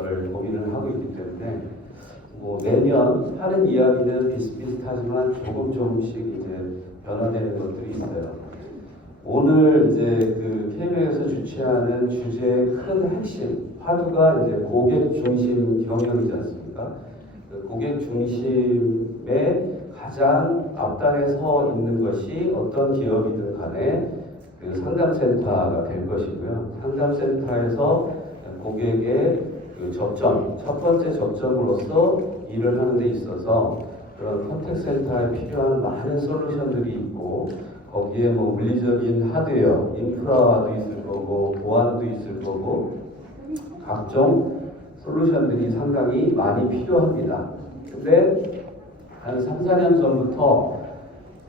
될까를 고민을 하고 있기 때문에 뭐 매년 하는 이야기는 비슷비슷하지만 조금 조금씩 이제 변화되는 것들이 있어요. 오늘 이제 그 KB에서 주최하는 주제의 큰 핵심 화두가 이제 고객 중심 경영이지 않습니까? 그 고객 중심의 가장 앞단에 서 있는 것이 어떤 기업이든 간에 그 상담센터가 될 것이고요. 상담센터에서 고객의 그 접점, 첫 번째 접점으로서 일을 하는 데 있어서 그런 컨택센터에 필요한 많은 솔루션들이 있고 거기에 뭐 물리적인 하드웨어, 인프라도 있을 거고 보안도 있을 거고 각종 솔루션들이 상당히 많이 필요합니다. 근데 한 3, 4년 전부터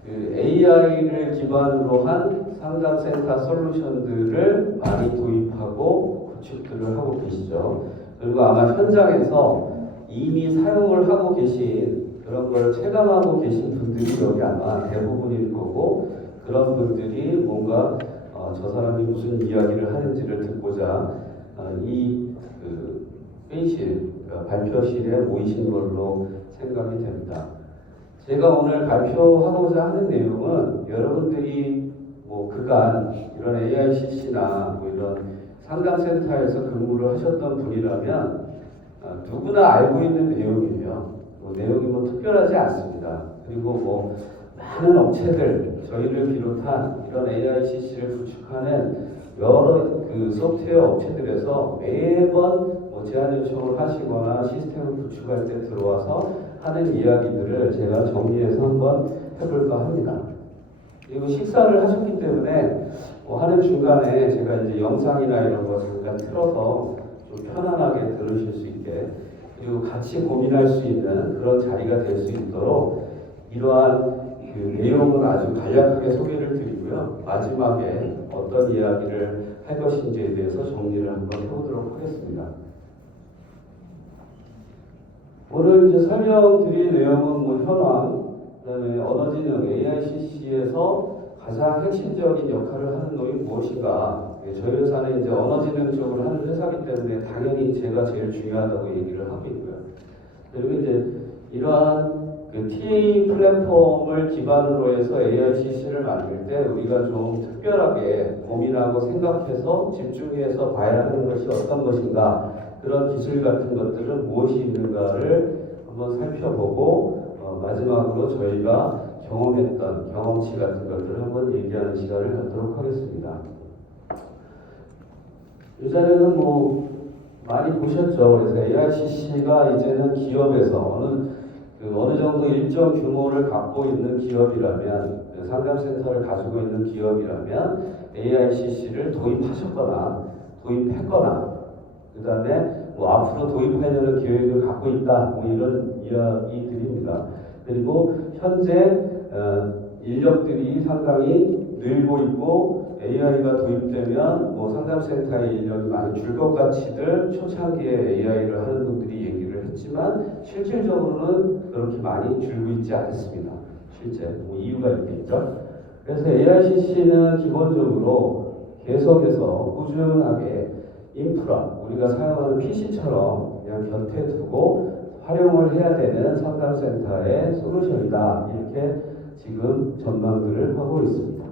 그 AI를 기반으로 한 상담센터 솔루션들을 많이 도입하고 구축들을 하고 계시죠. 그리고 아마 현장에서 이미 사용을 하고 계신 그런 걸 체감하고 계신 분들이 여기 아마 대부분일 거고 그런 분들이 뭔가 어, 저 사람이 무슨 이야기를 하는지를 듣고자 어, 이그 회의실 그 발표실에 모이신 걸로 생각이 됩니다. 제가 오늘 발표하고자 하는 내용은 여러분들이 뭐 그간 이런 AICC나 뭐 이런 상담센터에서 근무를 하셨던 분이라면 어, 누구나 알고 있는 내용이에요. 뭐 내용이 뭐 특별하지 않습니다. 그리고 뭐 많은 업체들 저희를 비롯한 이런 AICC를 구축하는 여러 그 소프트웨어 업체들에서 매번 뭐 제안 요청을 하시거나 시스템을 구축할 때 들어와서 하는 이야기들을 제가 정리해서 한번 해볼까 합니다. 그리고 식사를 하셨기 때문에 뭐 하는 중간에 제가 이제 영상이나 이런 거 잠깐 틀어서 좀 편안하게 들으실 수 있게 그리고 같이 고민할 수 있는 그런 자리가 될 수 있도록 이러한 그 내용은 아주 간략하게 소개를 드리고요. 마지막에 어떤 이야기를 할 것인지에 대해서 정리를 한번 해보도록 하겠습니다. 오늘 이제 설명드릴 내용은 뭐 현황, 그다음에 언어지능 AICC에서 가장 핵심적인 역할을 하는 놈이 무엇인가? 예, 저희 회사는 이제 언어지능 쪽을 하는 회사이기 때문에 당연히 제가 제일 중요하다고 얘기를 하고 있고요. 그리고 이제 이러한 그 TA 플랫폼을 기반으로 해서 AICC를 만들 때 우리가 좀 특별하게 고민하고 생각해서 집중해서 봐야 하는 것이 어떤 것인가 그런 기술 같은 것들은 무엇이 있는가를 한번 살펴보고 어, 마지막으로 저희가 경험했던 경험치 같은 것들을 한번 얘기하는 시간을 갖도록 하겠습니다. 이 자리는 뭐 많이 보셨죠. 그래서 AICC가 이제는 기업에서 어느 그 어느 정도 일정 규모를 갖고 있는 기업이라면 그 상담센터를 가지고 있는 기업이라면 AICC를 도입하셨거나 도입했거나 그 다음에 뭐 앞으로 도입하려는 계획을 갖고 있다 뭐 이런 이야기들입니다. 그리고 현재 어, 인력들이 상당히 늘고 있고 AI가 도입되면 뭐 상담센터의 인력이 많이 줄 것 같이들 초창기에 AI를 하는 분들이 얘기를 했지만 실질적으로는 그렇게 많이 줄고 있지 않습니다. 실제 뭐 이유가 있죠. 그래서 AICC는 기본적으로 계속해서 꾸준하게 인프라 우리가 사용하는 PC처럼 그냥 곁에 두고 활용을 해야 되는 상담센터의 솔루션이다 이렇게 지금 전망들을 하고 있습니다.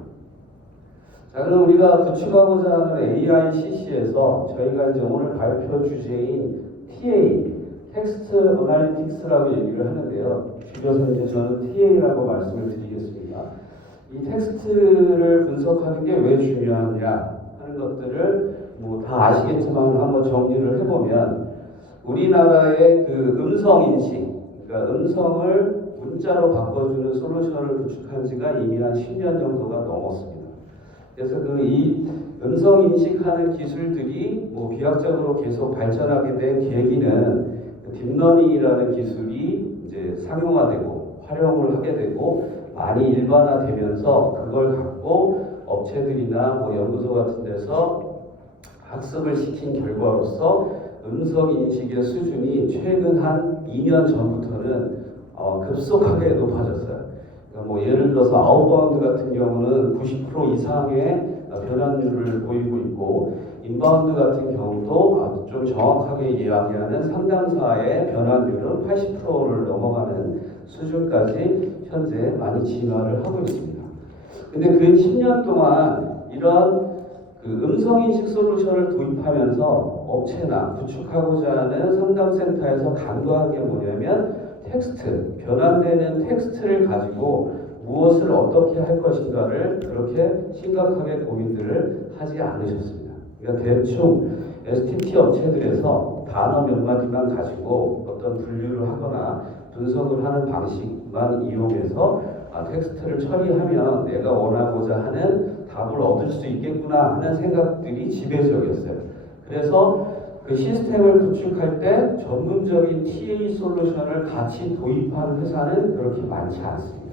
자 그럼 우리가 구축하고자 하는 AICC에서 저희가 이제 오늘 발표 주제인 TA 텍스트 어널리틱스라고 얘기를 하는데요. 줄여서 이제 저는 TA라고 말씀을 드리겠습니다. 이 텍스트를 분석하는 게 왜 중요하냐 하는 것들을 뭐 다 아시겠지만 한번 정리를 해보면 우리나라의 그 음성 인식, 그러니까 음성을 문자로 바꿔주는 솔루션을 구축한 지가 이미 한 10년 정도가 넘었습니다. 그래서 그 이 음성 인식하는 기술들이 뭐 비약적으로 계속 발전하게 된 계기는 딥러닝이라는 기술이 이제 상용화되고 활용을 하게 되고 많이 일반화되면서 그걸 갖고 업체들이나 뭐 연구소 같은 데서 학습을 시킨 결과로서 음성 인식의 수준이 최근 한 2년 전부터는 어, 급속하게 높아졌어요. 그러니까 뭐 예를 들어서 아웃바운드 같은 경우는 90% 이상의 변환율을 보이고 있고 인바운드 같은 경우도 좀 정확하게 이야기하는 상담사의 변환율은 80%를 넘어가는 수준까지 현재 많이 진화를 하고 있습니다. 근데 그 10년 동안 이런 그 음성인식 솔루션을 도입하면서 업체나 구축하고자 하는 상담센터에서 간과한 게 뭐냐면 텍스트, 변환되는 텍스트를 가지고 무엇을 어떻게 할 것인가를 그렇게 심각하게 고민들을 하지 않으셨습니다. 그러니까 대충 STT 업체들에서 단어 몇 마디만 가지고 어떤 분류를 하거나 분석을 하는 방식만 이용해서 아, 텍스트를 처리하면 내가 원하고자 하는 답을 얻을 수 있겠구나 하는 생각들이 지배적이었어요. 그래서 그 시스템을 구축할 때 전문적인 TA 솔루션을 같이 도입한 회사는 그렇게 많지 않습니다.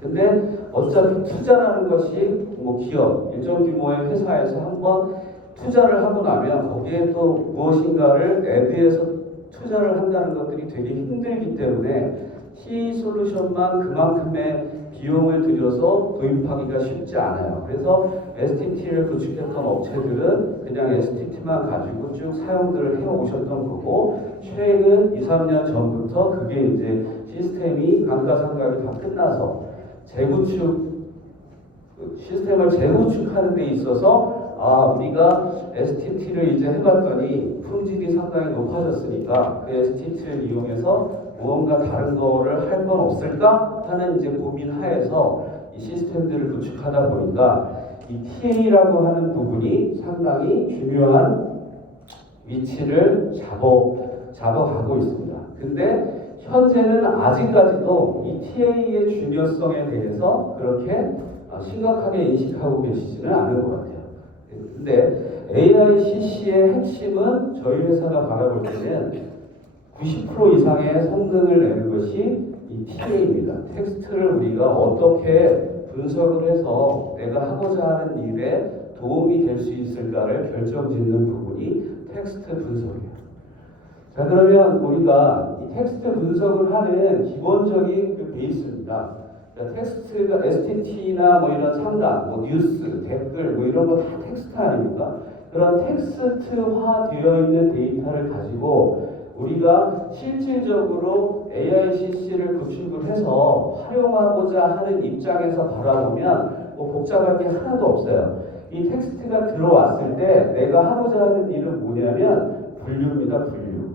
근데 어차피 투자라는 것이 뭐 기업, 일정 규모의 회사에서 한번 투자를 하고 나면 거기에 또 무엇인가를 앱에서 투자를 한다는 것들이 되게 힘들기 때문에 TA 솔루션만 그만큼의 비용을 들여서 도입하기가 쉽지 않아요. 그래서 STT를 구축했던 업체들은 그냥 STT만 가지고 쭉 사용들을 해오셨던 거고 최근 2, 3년 전부터 그게 이제 시스템이 감가상각이 다 끝나서 재구축 그 시스템을 재구축하는 데 있어서 아 우리가 STT를 이제 해봤더니 품질이 상당히 높아졌으니까 그 STT를 이용해서 무언가 다른 거를 할 건 없을까 하는 이제 고민 하에서 이 시스템들을 구축하다 보니까 이 TA라고 하는 부분이 상당히 중요한 위치를 잡어 잡아가고 있습니다. 근데 현재는 아직까지도 이 TA의 중요성에 대해서 그렇게 아, 심각하게 인식하고 계시지는 않은 것 같아요. 근데 AICC의 핵심은 저희 회사가 바라볼 때는 90% 이상의 성능을 내는 것이 이 TA입니다. 텍스트를 우리가 어떻게 분석을 해서 내가 하고자 하는 일에 도움이 될 수 있을까를 결정짓는 부분이 텍스트 분석이에요. 자 그러면 우리가 이 텍스트 분석을 하는 기본적인 그 베이스입니다. 자, 텍스트가 STT나 뭐 이런 상담, 뭐 뉴스, 댓글 뭐 이런 거 다 텍스트 아닙니까? 그런 텍스트화 되어 있는 데이터를 가지고 우리가 실질적으로 AICC를 구축을 해서 활용하고자 하는 입장에서 바라보면 뭐 복잡한 게 하나도 없어요. 이 텍스트가 들어왔을 때 내가 하고자 하는 일은 뭐냐면 분류입니다, 분류.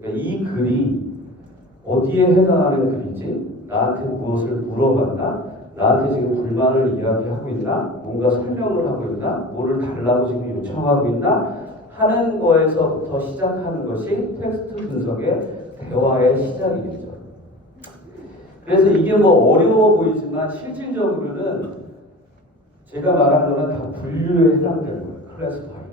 그러니까 이 글이 어디에 해당하는 글이지? 나한테 무엇을 물어봤나? 나한테 지금 불만을 이야기하고 있나? 뭔가 설명을 하고 있나? 뭐를 달라고 지금 요청하고 있나? 하는 거에서부터 시작하는 것이 텍스트 분석의 대화의 시작이겠죠. 그래서 이게 뭐 어려워 보이지만 실질적으로는 제가 말한 거는 다 분류에 해당되는 거예요. 클래스파이.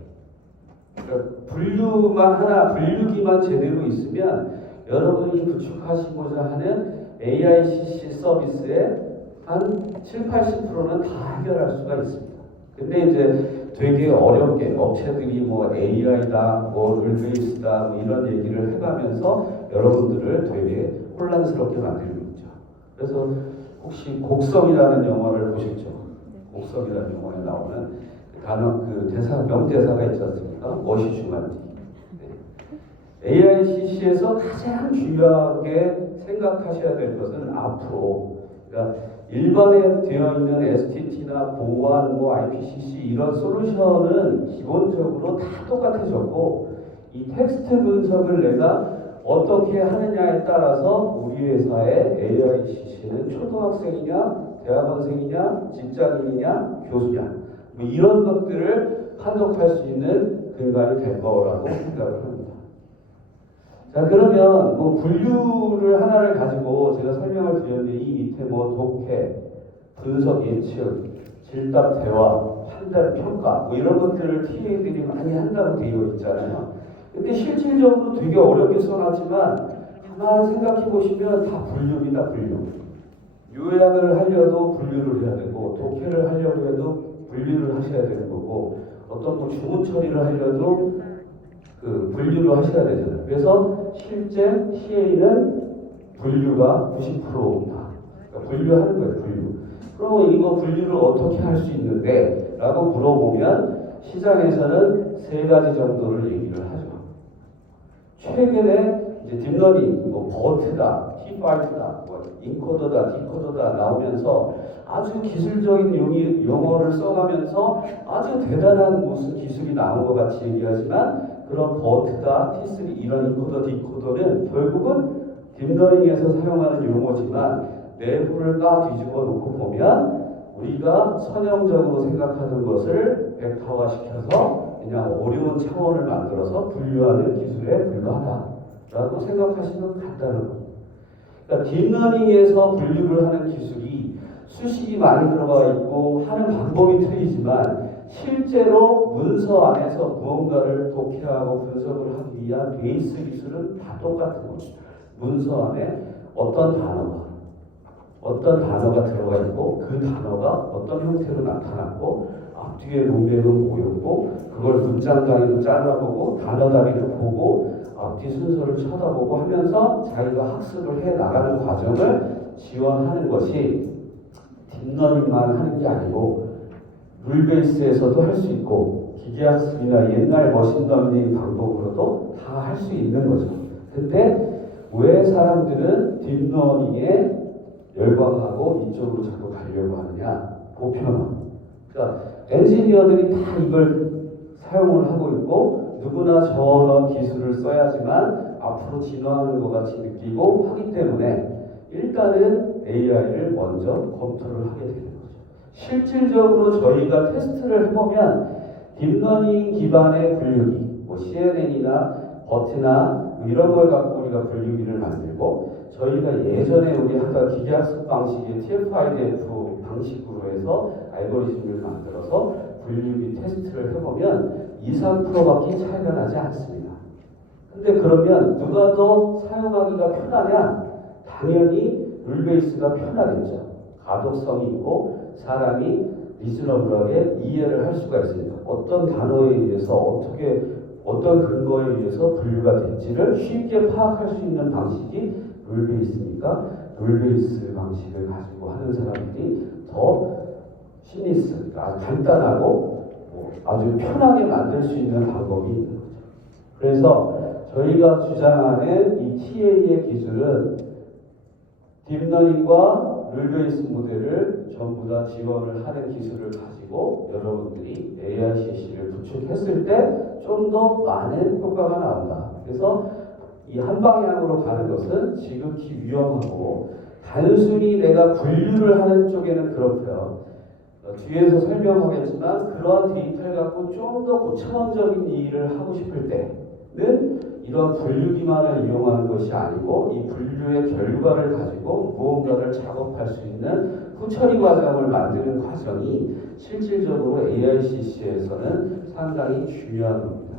그러니까 분류만 하나, 분류기만 제대로 있으면 여러분이 구축하시고자 하는 AICC 서비스의 한 7, 80%는 다 해결할 수가 있습니다. 근데 이제 되게 어렵게 업체들이 뭐 AI다, 뭐 룰베이스다, 뭐 이런 얘기를 해가면서 여러분들을 되게 혼란스럽게 만들고 있죠. 그래서 혹시 곡성이라는 영화를 보셨죠? 곡성이라는 영화에 나오는 단어 그 대사 명대사가 있지 않습니까? 멋이 중요한지. AICC에서 가장 중요하게 생각하셔야 될 것은 앞으로 그러니까 일반에 되어 있는 STT나 보안, 뭐 IPCC 이런 솔루션은 기본적으로 다 똑같아졌고 이 텍스트 분석을 내가 어떻게 하느냐에 따라서 우리 회사의 AICC는 초등학생이냐, 대학원생이냐, 직장인이냐, 교수냐 뭐 이런 것들을 판독할 수 있는 근간이 될 거라고 생각을 합니다. 자 그러면 뭐 분류를 하나를 가지고 제가 설명을 드렸는데 이 밑에 뭐 독해, 분석 예측, 질답 대화, 판단 평가 뭐 이런 것들을 TA들이 많이 한다고 되어 있잖아요. 근데 실질적으로 되게 어렵게 써놨지만 가만 생각해 보시면 다 분류입니다 분류. 요약을 하려도 분류를 해야 되고 독해를 하려고 해도 분류를 하셔야 되는 거고 어떤 뭐 주문 처리를 하려도 그 분류를 하셔야 되잖아요. 그래서 실제 TA는 분류가 90%다. 그러니까 분류하는 거예요, 분류. 그러면 이거 분류를 어떻게 할 수 있는데? 라고 물어보면 시장에서는 세 가지 정도를 얘기를 하죠. 최근에 이제 딥러닝, 뭐 버트다, T5다, 뭐 인코더다, 디코더다 나오면서 아주 기술적인 용이, 용어를 써가면서 아주 대단한 무슨 기술이 나온 것 같이 얘기하지만 그런 버트다, T3 이런 인코더, 디코더는 결국은 딥러닝에서 사용하는 용어지만 내부를 까 뒤집어 놓고 보면 우리가 선형적으로 생각하는 것을 벡터화 시켜서 그냥 어려운 차원을 만들어서 분류하는 기술에 불과하다라고 생각하시면 간단한 겁니다. 그러니까 딥러닝에서 분류를 하는 기술이 수식이 많이 들어가 있고 하는 방법이 틀리지만 실제로 문서 안에서 무언가를 독해하고 분석을 하기 위한 베이스 기술은 다 똑같은 거죠. 문서 안에 어떤 단어가 어떤 단어가 들어가 있고 그 단어가 어떤 형태로 나타났고 앞뒤의 문맥은 뭐였고 그걸 문장 단위로 잘라보고 단어 단위로 보고 앞뒤 순서를 쳐다보고 하면서 자기가 학습을 해 나가는 과정을 지원하는 것이 딥러닝만 하는 게 아니고 룰 베이스에서도 할 수 있고 기계학습이나 옛날 머신러닝 방법으로도 다 할 수 있는 거죠. 근데 왜 사람들은 딥러닝에 열광하고 이쪽으로 자꾸 가려고 하느냐? 보편화. 그러니까 엔지니어들이 다 이걸 사용을 하고 있고 누구나 저런 기술을 써야지만 앞으로 진화하는 것 같이 느끼고 하기 때문에 일단은 AI를 먼저 검토를 하게 거죠. 실질적으로 저희가 테스트를 해보면 딥러닝 기반의 분류기, 뭐 CNN이나 버트나 뭐 이런 걸 갖고 우리가 분류기를 만들고 저희가 예전에 우리 하던 기계학습 방식의 TF-IDF 방식으로 해서 알고리즘을 만들어서 분류기 테스트를 해보면 2, 3%밖에 차이가 나지 않습니다. 근데 그러면 누가 더 사용하기가 편하냐? 당연히 룰베이스가 편하겠죠. 가독성이 있고 사람이 리즈너블하게 이해를 할 수가 있으니까 어떤 단어에 의해서 어떻게 어떤 근거에 의해서 분류가 될지를 쉽게 파악할 수 있는 방식이 룰베이스니까 룰베이스 방식을 가지고 하는 사람들이 더 심리스 아주 간단하고 뭐 아주 편하게 만들 수 있는 방법이 있는 거죠. 그래서 저희가 주장하는 이 TA의 기술은 딥러닝과 룰베이스 모델을 전부 다 지원을 하는 기술을 가지고 여러분들이 AICC를 구축했을 때 좀 더 많은 효과가 나온다. 그래서 이 한 방향으로 가는 것은 지극히 위험하고 단순히 내가 분류를 하는 쪽에는 그렇고요. 어, 뒤에서 설명하겠지만 그러한 데이터를 갖고 좀 더 고차원적인 일을 하고 싶을 때는 이런 분류기만을 이용하는 것이 아니고 이 분류의 결과를 가지고 무언가를 작업할 수 있는 후처리 과정을 만드는 과정이 실질적으로 AICC에서는 상당히 중요한 겁니다.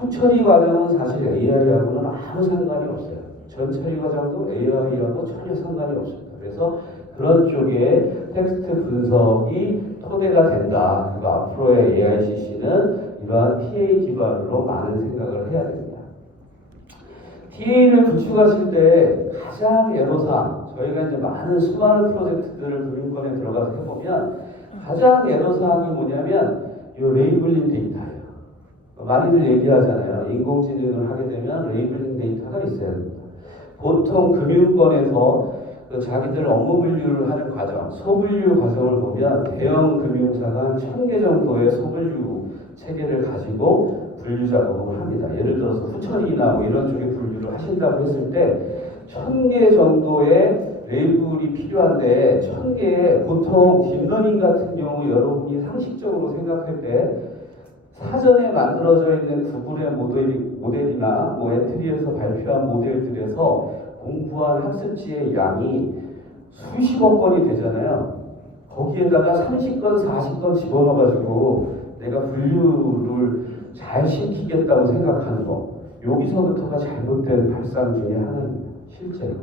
후처리 과정은 사실 AI하고는 아무 상관이 없어요. 전처리 과정도 AI하고 전혀 상관이 없습니다. 그래서 그런 쪽에 텍스트 분석이 토대가 된다. 그리고 앞으로의 AICC는 이러한 TA 기반으로 많은 생각을 해야 됩니다. TA를 구축하실 때 가장 애로사항, 저희가 이제 많은 수많은 프로젝트들을 금융권에 들어가서 해보면 가장 애로사항이 뭐냐면 이 레이블링 데이터예요. 많이들 얘기하잖아요. 인공지능을 하게 되면 레이블링 데이터가 있어야 됩니다. 보통 금융권에서 그 자기들 업무 분류를 하는 과정, 소분류 과정을 보면 대형 금융사가 한 1000개 정도의 소분류 체계를 가지고 분류 작업을 합니다. 예를 들어서 후천이나 뭐 이런 쪽에 분류를 하신다고 했을 때 1000개 정도의 레이블이 필요한데 1000개에 보통 딥러닝 같은 경우 여러분이 상식적으로 생각할 때 사전에 만들어져 있는 구글의 모델, 모델이나 뭐 엔트리에서 발표한 모델들에서 공부한 학습지의 양이 수십억 건이 되잖아요. 거기에다가 30건, 40건 집어넣어가지고 내가 분류를 잘 시키겠다고 생각하는 거. 여기서부터가 잘못된 발상 중에 하나입니다. 실제로.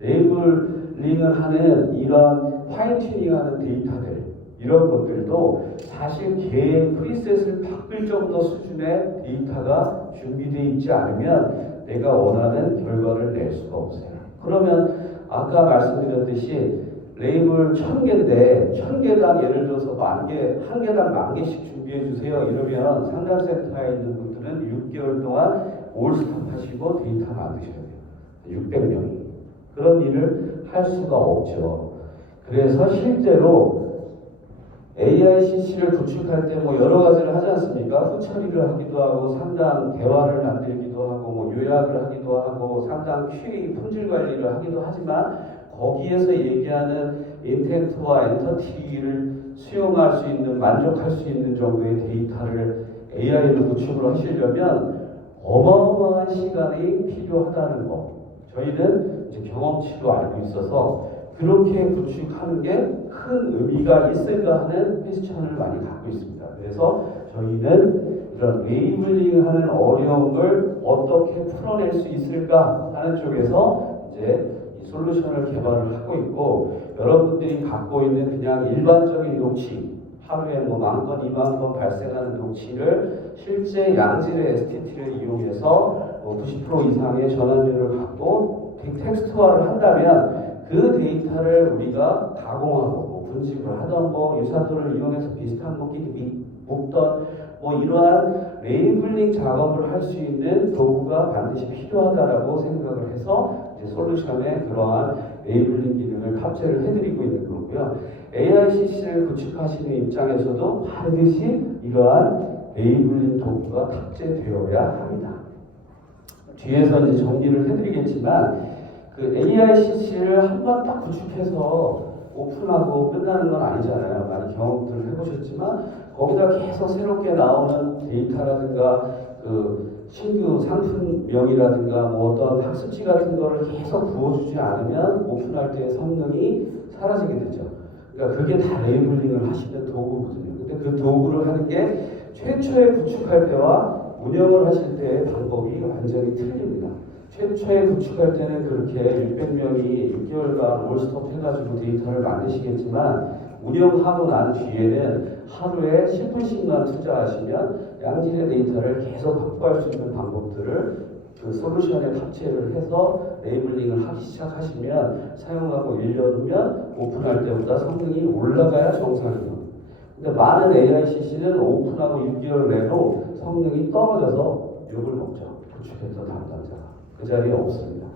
레이블링을 하는 이런 파인튜닝 하는 데이터들, 이런 것들도 사실 개의 프리셋을 바꿀 정도 수준의 데이터가 준비되어 있지 않으면 내가 원하는 결과를 낼 수가 없어요. 그러면 아까 말씀드렸듯이 레이블 천 개인데 천 개당 예를 들어서 만 개, 한 개당 만 개씩 준비해 주세요. 이러면 상담센터에 있는 분들은 6개월 동안 올스톱 하시고 데이터 만드셔야 돼요. 600명이. 그런 일을 할 수가 없죠. 그래서 실제로 AICC를 구축할 때 뭐 여러 가지를 하지 않습니까? 후처리를 하기도 하고 상담 대화를 만들기도 하고 뭐 요약을 하기도 하고 상담 QA 품질 관리를 하기도 하지만 거기에서 얘기하는 인텐트와 엔터티를 수용할 수 있는 만족할 수 있는 정도의 데이터를 AI로 구축을 하시려면 어마어마한 시간이 필요하다는 거. 저희는 이제 경험치로 알고 있어서 그렇게 구축하는 게 큰 의미가 있을까 하는 퀘스천을 많이 갖고 있습니다. 그래서 저희는 이런 레이블링 하는 어려움을 어떻게 풀어낼 수 있을까 하는 쪽에서 이제 이 솔루션을 개발을 하고 있고 여러분들이 갖고 있는 그냥 일반적인 녹취 하루에 뭐 만 건, 이만 건 발생하는 녹취를 실제 양질의 STT를 이용해서 뭐 90% 이상의 전환율을 갖고 텍스트화를 한다면 그 데이터를 우리가 가공하고 뭐 분집을 하던 뭐 유사도를 이용해서 비슷한 것 끼리 묶던 뭐 이러한 레이블링 작업을 할 수 있는 도구가 반드시 필요하다라고 생각을 해서 이제 솔루션에 그러한 레이블링 기능을 탑재를 해드리고 있는 거고요. AICC를 구축하시는 입장에서도 반드시 이러한 레이블링 도구가 탑재되어야 합니다. 뒤에서 이제 정리를 해드리겠지만 그 AICC를 한 번 딱 구축해서 오픈하고 끝나는 건 아니잖아요. 많은 경험들을 해보셨지만 거기다 계속 새롭게 나오는 데이터라든가 그 신규 상품명이라든가 뭐 어떤 학습지 같은 거를 계속 부어주지 않으면 오픈할 때의 성능이 사라지게 되죠. 그러니까 그게 다 레이블링을 하시는 도구거든요. 근데 그 도구를 하는 게 최초에 구축할 때와 운영을 하실 때의 방법이 완전히 틀립니다. 최초에 구축할 때는 그렇게 600명이 6개월간 올스톱 해가지고 데이터를 만드시겠지만 운영하고 난 뒤에는 하루에 10분씩만 투자하시면 양질의 데이터를 계속 확보할 수 있는 방법들을 그 솔루션에 탑재를 해서 레이블링을 하기 시작하시면 사용하고 1년 후면 오픈할 때보다 성능이 올라가야 정상이에요. 근데 많은 AICC는 오픈하고 6개월 내로 성능이 떨어져서 욕을 먹죠. 구축했던 담당자가. 그 자리에 없습니다.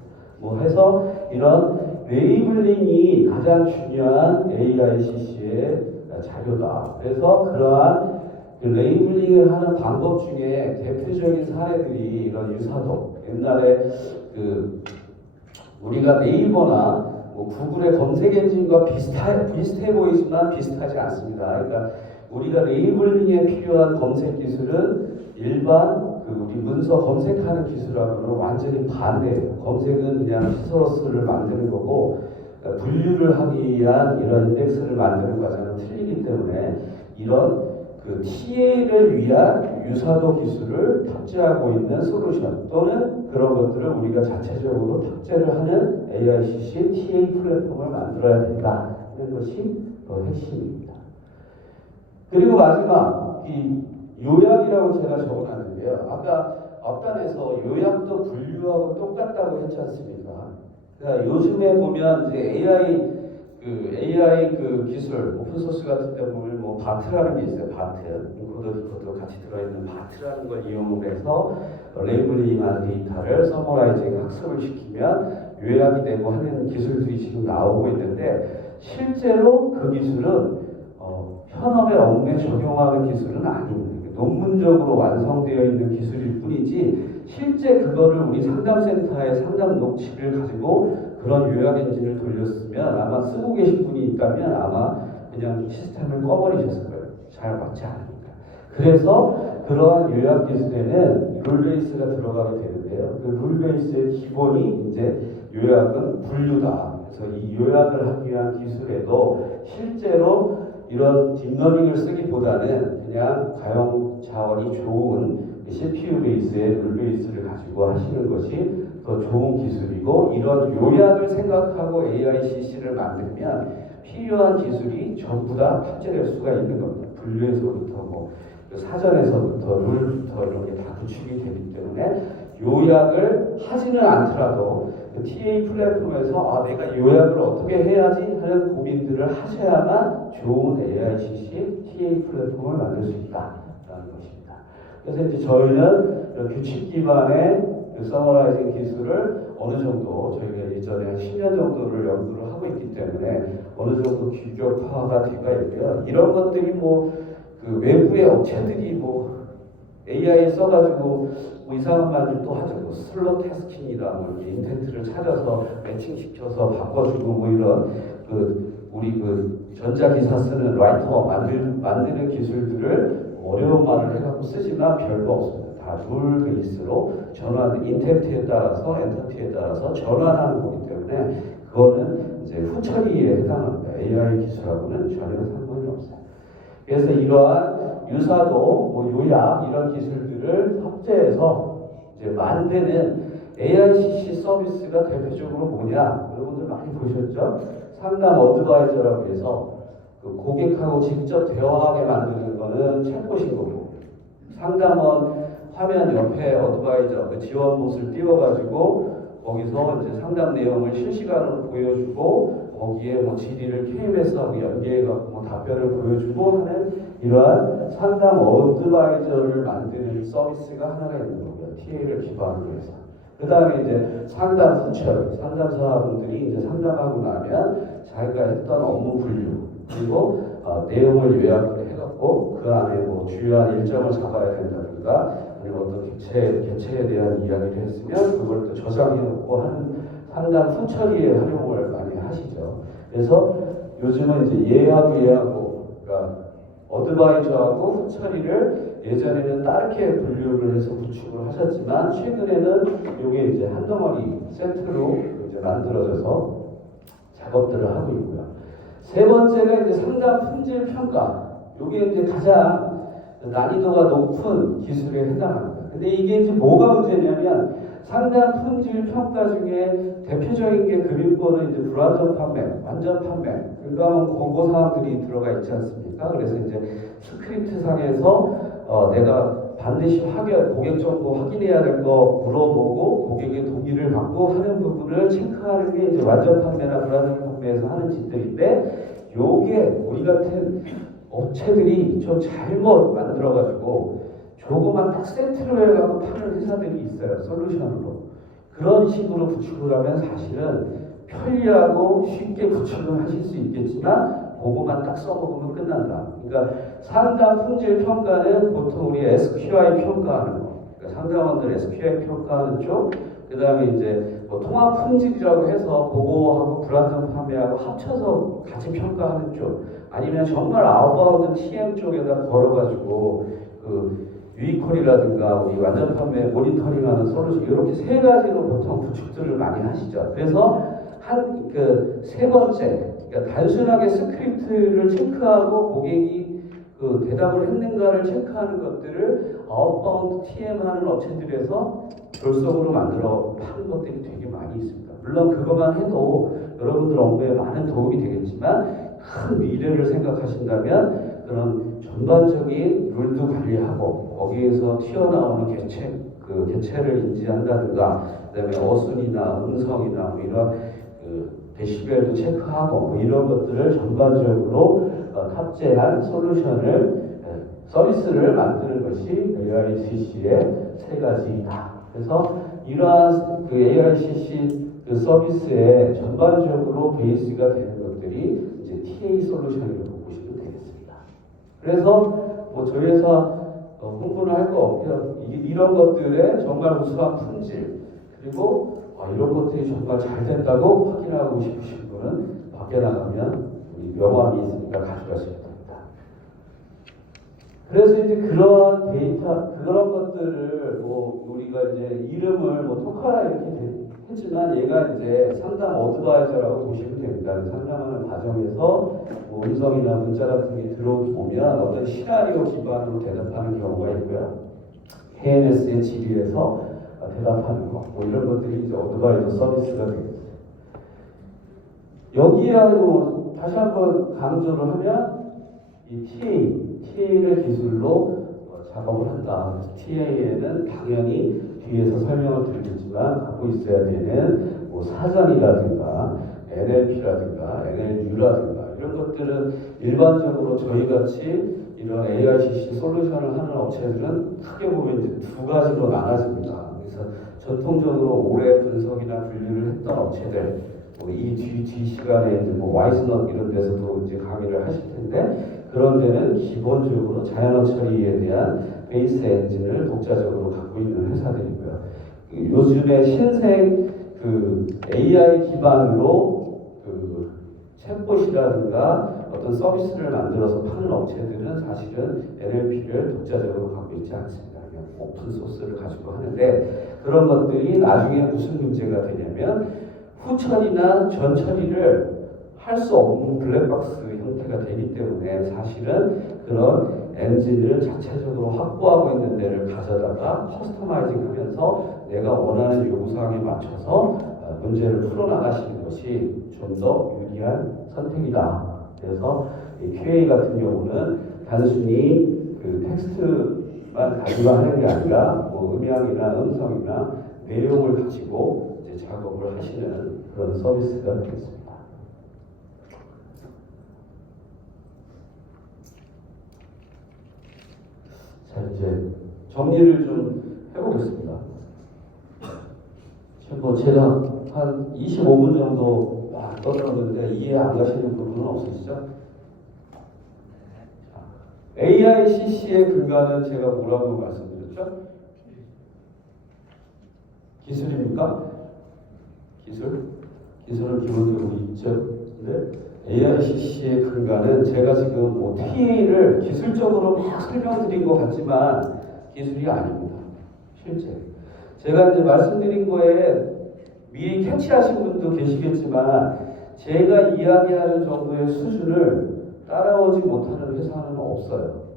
뭐 해서 이런 레이블링이 가장 중요한 AICC의 자료다. 그래서 그러한 그 레이블링을 하는 방법 중에 대표적인 사례들이 이런 유사도 옛날에 그 우리가 네이버나 뭐 구글의 검색 엔진과 비슷해, 비슷해 보이지만 비슷하지 않습니다. 그러니까 우리가 레이블링에 필요한 검색 기술은 일반 그 우리 문서 검색하는 기술하고는 완전히 반대예요. 검색은 그냥 시소러스를 만드는 거고 그러니까 분류를 하기 위한 이런 인덱스를 만드는 과정은 틀리기 때문에 이런 그 TA를 위한 유사도 기술을 탑재하고 있는 솔루션 또는 그런 것들을 우리가 자체적으로 탑재를 하는 AICC TA 플랫폼을 만들어야 된다 하는 것이 그 핵심입니다. 그리고 마지막 이 요약이라고 제가 적어놨는데요. 아까 앞단에서 요약도 분류하고 똑같다고 했지 않습니까? 그러니까 요즘에 보면 이제 AI 그 AI 그 기술 오픈 소스 같은 데 보면 뭐 바트라는 게 있어요. 바트 인코더 디코더 같이 들어있는 바트라는 걸 이용을 해서 레이블링한 데이터를 서머라이징 학습을 시키면 요약이 되고 하는 기술들이 지금 나오고 있는데 실제로 그 기술은 어, 현업에 얽매 적용하는 기술은 아닙니다. 논문적으로 완성되어 있는 기술일 뿐이지 실제 그거를 우리 상담센터의 상담 녹취를 가지고 그런 요약 엔진을 돌렸으면 아마 쓰고 계신 분이 있다면 아마 그냥 시스템을 꺼버리셨을 거예요. 잘 맞지 않으니까. 그래서 그러한 요약 기술에는 룰베이스가 들어가게 되는데요. 그 룰베이스의 기본이 이제 요약은 분류다. 그래서 이 요약을 하기 위한 기술에도 실제로 이런 딥러닝을 쓰기보다는 그냥 가용 자원이 좋은 CPU 베이스의 룰 베이스를 가지고 하시는 것이 더 좋은 기술이고 이런 요약을 생각하고 AICC를 만들면 필요한 기술이 전부 다 탑재될 수가 있는 겁니다. 분류에서부터 뭐 사전에서부터 룰부터 이런 게다 구축이 되기 때문에 요약을 하지는 않더라도 그 TA 플랫폼에서 아 내가 요약을 어떻게 해야지 하는 고민들을 하셔야만 좋은 AICC TA 플랫폼을 만들 수 있다 그래서 이제 저희는 규칙 기반의 그 서머라이징 기술을 어느 정도 저희가 예전에 한 10년 정도를 연구를 하고 있기 때문에 어느 정도 규격화가 되가 있고요. 이런 것들이 뭐 그 외부의 업체들이 뭐 AI 써가지고 뭐 이상한 말들 또 하죠. 뭐 슬롯 테스킹이다. 뭐 이렇게 인텐트를 찾아서 매칭시켜서 바꿔주고 뭐 이런 그 우리 그 전자기사 쓰는 라이터 만들, 만드는 기술들을 어려운 말을 해갖고 쓰지만 별거 없습니다. 다 룰 베이스로 전환, 인텐트에 따라서 엔터티에 따라서 전환하는 거기 때문에 그거는 이제 후처리에 해당합니다. AI 기술하고는 전혀 상관이 없어요. 그래서 이러한 유사도, 뭐 요약 이런 기술들을 섭제해서 이제 만드는 AICC 서비스가 대표적으로 뭐냐? 여러분들 많이 보셨죠? 상담 어드바이저라고 해서 그 고객하고 직접 대화하게 만드는 거는 챗봇인 거고 상담원 화면 옆에 어드바이저 그 지원봇을 띄워가지고 거기서 이제 상담 내용을 실시간으로 보여주고 거기에 뭐 질의를 KMS하고 연계해갖고 뭐 답변을 보여주고 하는 이러한 상담 어드바이저를 만드는 서비스가 하나가 있는 거고요. TA를 기반으로 해서. 그 다음에 이제 상담 후처, 상담사분들이 이제 상담하고 나면 자기가 했던 업무 분류, 그리고 어, 내용을 요약을 해갖고 그 안에 뭐 주요한 일정을 잡아야 된다든가 어떤 개체, 개체에 대한 이야기를 했으면 그걸 또 저장해놓고 하는 상담 후처리에 활용을 많이 하시죠. 그래서 요즘은 이제 예하고 예하고, 그러니까 어드바이저하고 후처리를 예전에는 다르게 분류를 해서 구축을 하셨지만 최근에는 이게 이제 한 덩어리 세트로 이제 만들어져서 작업들을 하고 있고요. 세 번째가 이제 상담 품질 평가. 이게 이제 가장 난이도가 높은 기술에 해당합니다. 근데 이게 이제 뭐가 문제냐면 상담 품질 평가 중에 대표적인 게 금융권은 이제 불완전 판매, 완전 판매. 그러니까 공고 사항들이 들어가 있지 않습니까? 그래서 이제 스크립트 상에서 어, 내가 반드시 확인, 고객 정보 확인해야 될 거 물어보고 고객의 동의를 받고 하는 부분을 체크하는 게 이제 완전 판매나 불완전 판매에서 하는 짓들인데 요게 우리 같은 업체들이 좀 잘못 만들어가지고 조그만 딱 세트로 해가지고 파는 회사들이 있어요 솔루션으로 그런 식으로 구축을 하면 사실은 편리하고 쉽게 구축을 하실 수 있겠지만 그거만 딱 써먹으면 끝난다. 그러니까 상담 품질 평가는 보통 우리 SQI 평가하는 거. 그러니까 상담원들 SQI 평가하는 쪽, 그 다음에 이제 뭐 통합 품질이라고 해서 보고하고 불안정 판매하고 합쳐서 같이 평가하는 쪽, 아니면 정말 아웃바운드 TM 쪽에다 걸어가지고 그 유이콜이라든가 우리 완전 판매 모니터링하는 솔루션 이렇게 세 가지로 보통 구축들을 많이 하시죠. 그래서 한 그 세 번째 그러니까 단순하게 스크립트를 체크하고 고객이 그 대답을 했는가를 체크하는 것들을 아웃바운드 TM 하는 업체들에서 결석으로 만들어 파는 것들이 되게 많이 있습니다. 물론 그것만 해도 여러분들 업무에 많은 도움이 되겠지만 큰 미래를 생각하신다면 그런 전반적인 룰도 관리하고 거기에서 튀어나오는 개체 그 개체를 인지한다든가 그다음에 어순이나 음성이나 뭐 이런 그 데시벨도 체크하고 뭐 이런 것들을 전반적으로 어, 탑재한 솔루션을 에, 서비스를 만드는 것이 AICC의 세 가지이다. 그래서 이러한 그 AICC 그 서비스의 전반적으로 베이스가 되는 것들이 이제 TA 솔루션이라고 보시면 되겠습니다. 그래서 뭐 저희 회사 어, 홍보를 할 거 없고요. 이- 이런 것들의 정말 우수한 품질 그리고 아, 이런 것들이 정말 잘 된다고 확인하고 싶으신 분은 밖에 나가면 명함이 있으니까 가져가시면 됩니다. 그래서 이제 그런 데이터 그런 것들을 뭐 우리가 이제 이름을 뭐 토카라 이렇게 되- 했지만 얘가 이제 상담 어드바이저라고 보시면 됩니다. 상담하는 과정에서 뭐 음성이나 문자 같은 게 들어오면 어떤 시나리오 기반으로 대답하는 경우가 있고요. KNS의 질의에서 대답하는 거, 뭐 이런 것들이 이제 어드바이저 서비스가 되겠어요. 여기하고 다시 한번 강조를 하면 이 TA, TA를 기술로 어, 작업을 한다. 그래서 TA에는 당연히 뒤에서 설명을 드리겠지만 갖고 있어야 되는 뭐 사전이라든가 NLP라든가 NLU라든가 이런 것들은 일반적으로 저희 같이 이런 AICC 솔루션을 하는 업체들은 크게 보면 이제 두 가지로 나눠집니다. 그래서 전통적으로 오래 분석이나 분류를 했던 업체들, 뭐 이 뒤, 뒤 시간에 이제 뭐 와이스넛 이런 데서도 이제 강의를 하실 텐데 그런 데는 기본적으로 자연어 처리에 대한 베이스 엔진을 독자적으로 갖고 있는 회사들이고요. 그 요즘에 신생 그 AI 기반으로 그 챗봇이라든가 어떤 서비스를 만들어서 파는 업체들은 사실은 NLP를 독자적으로 갖고 있지 않습니다. 오픈 소스를 가지고 하는데 그런 것들이 나중에 무슨 문제가 되냐면 후처리나 전처리를 할 수 없는 블랙박스 형태가 되기 때문에 사실은 그런 엔진을 자체적으로 확보하고 있는 데를 가져다가 커스터마이징 하면서 내가 원하는 요구사항에 맞춰서 어, 문제를 풀어나가시는 것이 좀 더 유리한 선택이다. 그래서 이 QA 같은 경우는 단순히 그 텍스트만 가지고 하는 게 아니라 뭐 음향이나 음성이나 내용을 가지고 작업을 하시는 그런 서비스가 되겠습니다. 자 이제 정리를 좀 해보겠습니다. 뭐 제가 한 25분 정도 막 떠들었는데 이해 안 가시는 부분은 없으시죠? AICC의 근간은 제가 뭐라고 말씀드렸죠? 기술입니까? 기술? 기술은 기본적으로. 근데 AICC의 근간은 제가 지금 뭐 TA를 기술적으로 막 설명드린 것 같지만 기술이 아닙니다. 실제. 제가 이제 말씀드린 거에 미리 캐치하신 분도 계시겠지만 제가 이야기하는 정도의 수준을 따라오지 못하는 회사는 없어요.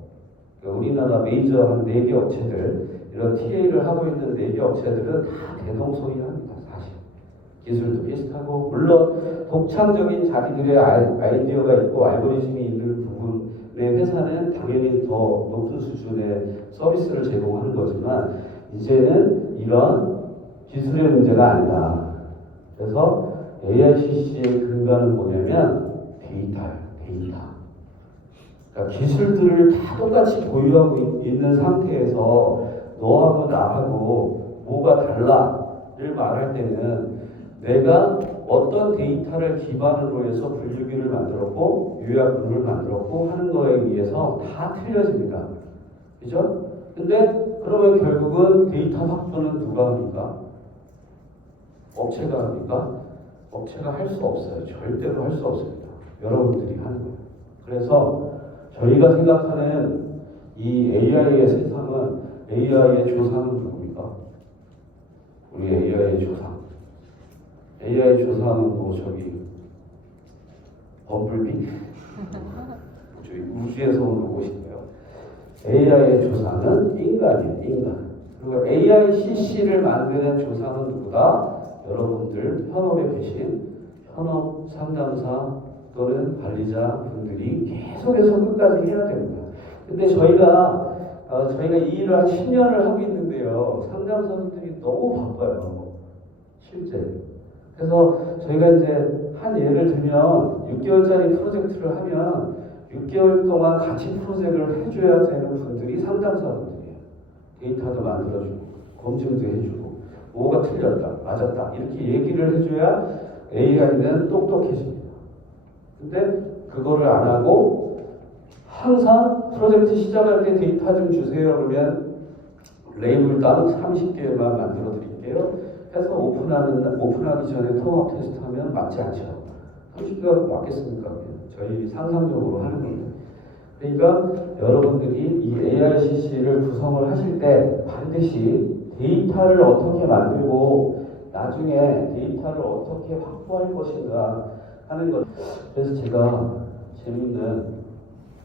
그러니까 우리나라 메이저 한 4개 업체들, 이런 TA를 하고 있는 4개 업체들은 다 대동소이합니다. 기술도 비슷하고, 물론 독창적인 자기들의 아이- 아이디어가 있고 알고리즘이 있는 부분의 회사는 당연히 더 높은 수준의 서비스를 제공하는 거지만, 이제는 이런 기술의 문제가 아니다. 그래서 AICC의 근간은 뭐냐면 데이터예요, 데이터. 그러니까 기술들을 다 똑같이 보유하고 있- 있는 상태에서 너하고 나하고 뭐가 달라를 말할 때는 내가 어떤 데이터를 기반으로 해서 분류기를 만들었고 요약문을 만들었고 하는 거에 의해서 다 틀려집니다. 그죠? 근데 그러면 결국은 데이터 확보는 누가 합니까? 업체가 합니까? 업체가 할 수 없어요. 절대로 할 수 없습니다. 여러분들이 하는 거예요. 그래서 저희가 생각하는 이 AI의 세상은 AI의 조상은 누굽니까? 우리 AI의 조상. AI 조상은 뭐 저기 범블비 저희 우주에서 온 로봇인데요. AI의 조상은 인간이에요, 인간. 그리고 AICC를 만드는 조상은 누구다? 여러분들 현업에 계신 현업 상담사 또는 관리자 분들이 계속해서 끝까지 해야 됩니다. 근데 저희가 어, 저희가 이 일을 한 10년을 하고 있는데요. 상담사분들이 너무 바빠요. 실제. 그래서 저희가 이제 한 예를 들면 6개월짜리 프로젝트를 하면 6개월 동안 같이 프로젝트를 해줘야 되는 분들이 상담사분들이에요. 데이터도 만들어주고 검증도 해주고 뭐가 틀렸다, 맞았다 이렇게 얘기를 해줘야 AI는 똑똑해집니다. 근데 그거를 안 하고 항상 프로젝트 시작할 때 데이터 좀 주세요 그러면 레이블당 30개만 만들어 드릴게요. 해서 오픈하는 오픈하기 전에 통합 테스트하면 맞지 않죠. 30개가 맞겠습니까? 저희 상상적으로 하는 겁니다. 그러니까 여러분들이 이 AICC를 구성을 하실 때 반드시 데이터를 어떻게 만들고 나중에 데이터를 어떻게 확보할 것인가 하는 것. 그래서 제가 재밌는